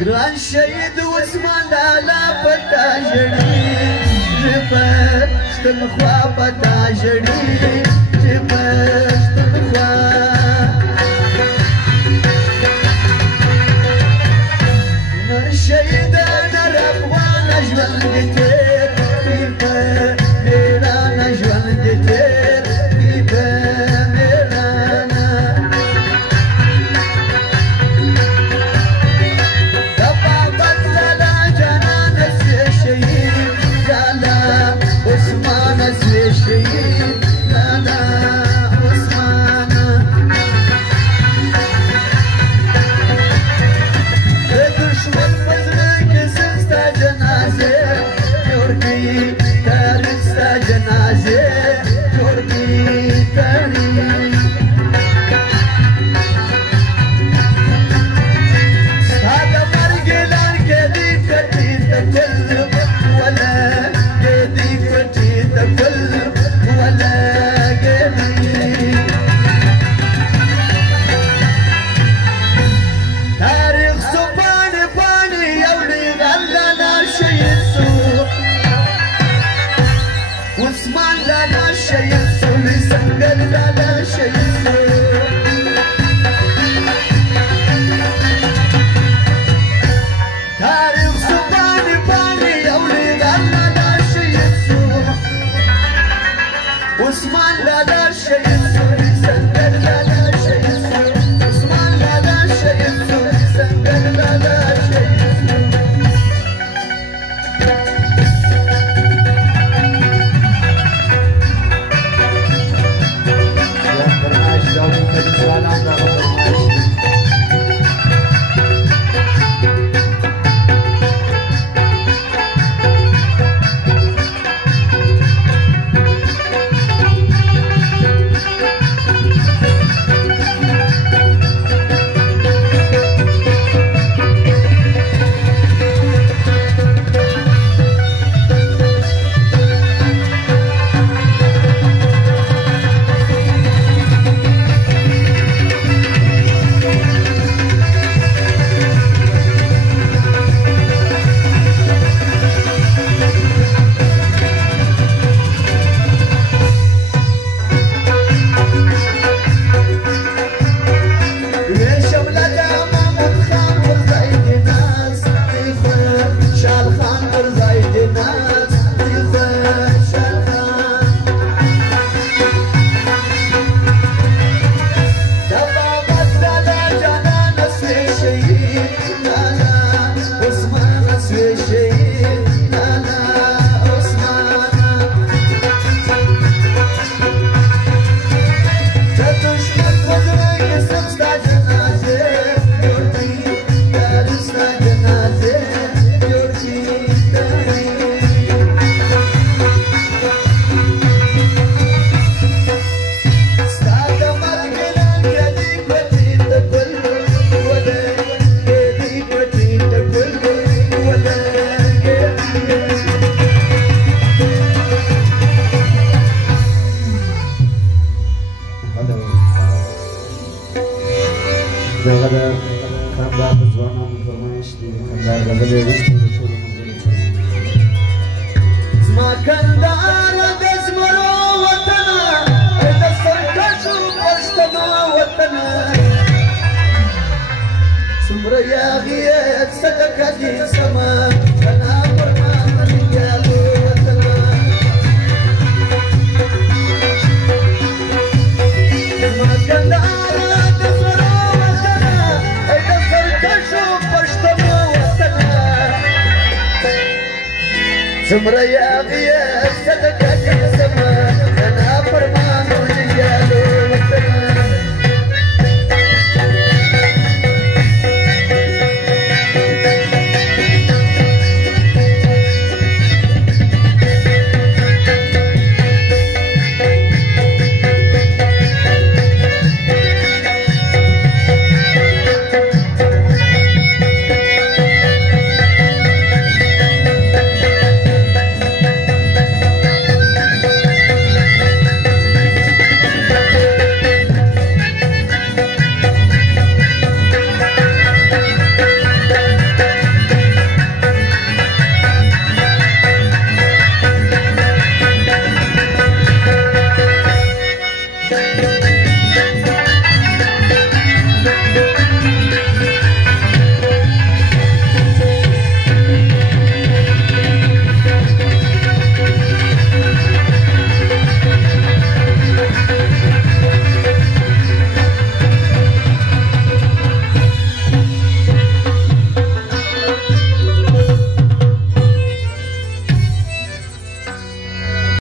ګران شهید عثمان لالا پتا ژړي ژبشتن خوا پتا ژړي ژبشتن خوا نر شهید نر افغان ژوند دې تېر وي په مېړانه ژوند دې تېر وي په مېړانه د بابت لالا جانانه سوې شهید لالا عثمانه سوې شهید لالا عثمانه د دښمن په زړه کې زم ستا جنازې جوړ کړي تاریخ ستا جنازې جوړ کړي تاریخ ستا د مرګ اعلان کېدی کټې ته ګل ولا کېدی کټې ته ګل ولا کېدی تاریخ سو باندې باندې یو لوی غلانا شهید سو عثمان لالا شهید سو لوی سنگر لالا شهید سو تاریخ سو باندې باندې یو لوی غلانا شهید سو عثمان لالا شهید سو لوی سنگر لالا شهید سو عثمان لالا شهید سو لوی سنگر لالا شهید سو زما کندهار د زمرو وطنه ای د سرکشو پښتنو وطنه څومره یاغیت صدقه دي سما کنا پر ما ملګرو وطنه زما کندهار د زمرو وطنه ای د سرکشو پښتنو وطنه څومره یاغیت صدقه دي سما